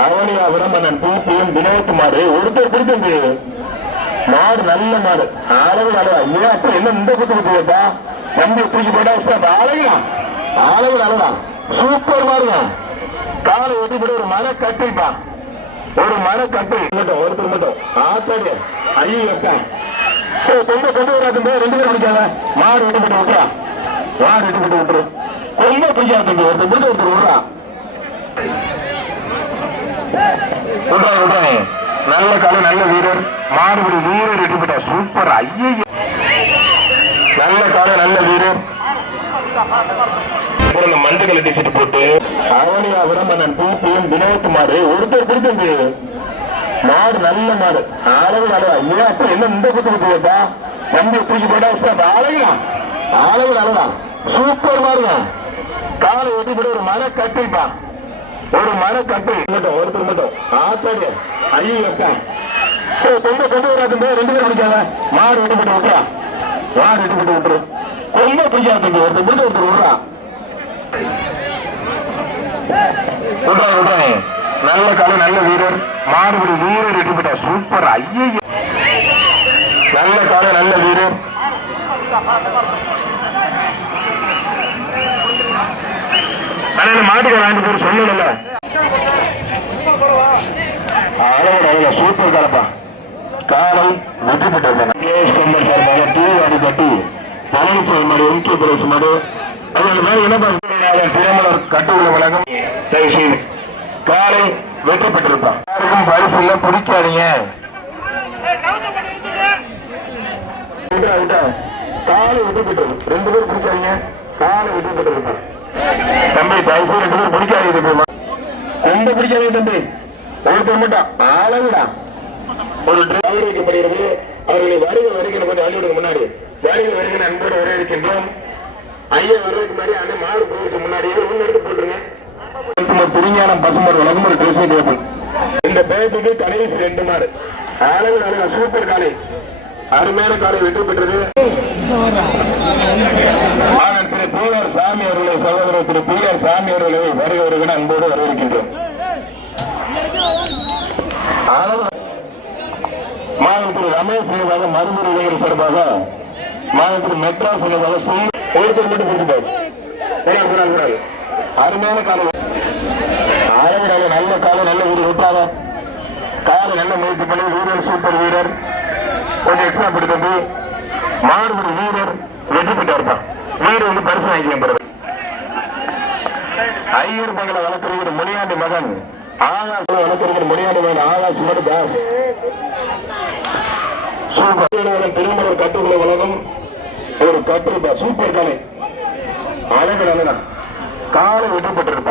அவனியாபுரம் மன்னன் பூப்பியும் வினோத் மாடு ஒருத்தர் பிடிச்சது மாடு நல்ல மாடு அளவு அளவா ஏன் அப்ப என்ன இந்த குத்து குத்துப்பா வந்து தூக்கி போட்டா அளவு அளவா சூப்பர் மாடுங்க காலை ஒட்டி போட்டு ஒரு மர கட்டிப்பா ஒரு மர கட்டி மட்டும் ஒருத்தர் மட்டும் ஆத்தாடி ஐயப்பா கொண்டு கொண்டு வராது ரெண்டு பேரும் பிடிக்காத மாடு விட்டு போட்டு விட்டுறா மாடு விட்டு போட்டு விட்டுரு ரொம்ப பிடிக்காது தம்பி ஒருத்தர் பிடிச்ச ஒருத்தர் விடுறா நல்ல கால நல்ல வீரர் மாடுபடி வீரர் விட்டு போட்டா சூப்பர் ஐய நல்ல கால நல்ல வீரர் மண்டுகளை டிசைட் போட்டு அவனியாபுரம் மன்னன் பூப்பியும் வினோத் மாடு ஒருத்தர் பிடிச்சது மாடு நல்ல மாடு அளவு அளவா ஏன் அப்ப என்ன இந்த குத்து குத்துப்பா வந்து தூக்கி போட்டா அளவு அளவா சூப்பர் மாடுங்க காலை ஒட்டி போட்டு ஒரு மர கட்டிப்பா ஒரு மர கட்டி மட்டும் ஒருத்தர் மட்டும் ஆத்தாடி ஐயப்பா கொண்டு கொண்டு வராது ரெண்டு பேரும் பிடிக்காத மாடு விட்டு போட்டு விட்டுறா மாடு விட்டு போட்டு விட்டுரு ரொம்ப பிடிக்காது தம்பி ஒருத்தர் பிடிச்ச ஒருத்தர் விடுறா நல்ல கால நல்ல வீரர் மாடுபடி வீரர் விட்டு போட்டா சூப்பர் ஐய நல்ல கால நல்ல வீரர் மாட்டுக்கு வாங்கி போய் சொல்லல அளவு சூப்பர் கலப்பா காலை வெற்றி பெற்றாங்க தூவாடி கட்டி பழனிசாமி மாடு எம்கே பிரேஸ் மாடு திருமலர் கட்டுள்ள வழங்கும் செய்து காலை வெற்றி பெற்றிருப்பான் யாருக்கும் பரிசு இல்ல பிடிக்காதீங்க காலை வெற்றி பெற்றது ரெண்டு பேரும் பிடிக்காதீங்க காலை வெற்றி பெற்றிருப்பான் தம்பி பரிசு ரெண்டு பேரும் பிடிக்காதீங்க ரொம்ப பிடிக்காதீங்க தம்பி ஒருத்தர் மட்டும் ஆளவிடா ஒரு டிரைவர் வைக்கப்படுகிறது அவர்களை வருகை வருகிற கொஞ்சம் அள்ளிவிடுங்க முன்னாடி வருகை வருகிற அன்போடு வர இருக்கின்றோம் ஐயா வர்றதுக்கு மாதிரி அந்த மாடு போயிடுச்சு முன்னாடி எடுத்து போட்டுருங்க திருஞானம் பசுமாடு வழங்கும் ஒரு டிரெஸ் டேபிள் இந்த பேச்சுக்கு கடைசி ரெண்டு மாடு அளவு அளவு சூப்பர் காலை அருமையான காலை வெற்றி பெற்றது திரு பூலார் சாமி அவர்களை சகோதரர் திரு பூலார் சாமி அவர்களை வருகை வருகிற அன்போடு வரவேற்கின்றோம் மாநிலத்தில் ரமேஷ் சார்பாக மருந்துரை இளைஞர் சார்பாக மாநிலத்தில் மெட்ராஸ் சார்பாக ஒருத்தர் மட்டும் கொடுத்துட்டாரு அருமையான காலம் அளவு நல்ல காலம் நல்ல வீடு விட்டாங்க காலை நல்ல முயற்சி பண்ணி வீரர் சூப்பர் வீரர் கொஞ்சம் எக்ஸ்ட்ரா பிடித்தது மாறுபடி வீரர் வெற்றி பெற்றார் வீரர் வந்து பரிசு வாங்கிக்கலாம் ஐயர் மகளை வளர்க்கிற முனியாண்டி மகன் ஆகாஷ் வளர்க்கிற முனியாண்டி மகன் ஆகாஷ் மட்டும் தாஸ் சூப்பர் திருமணம் கட்டுக்குள்ள வழங்கும் ஒரு கட்டு சூப்பர் காலை அழகு நல்லதான் காலை வெற்றி பெற்றிருப்பார்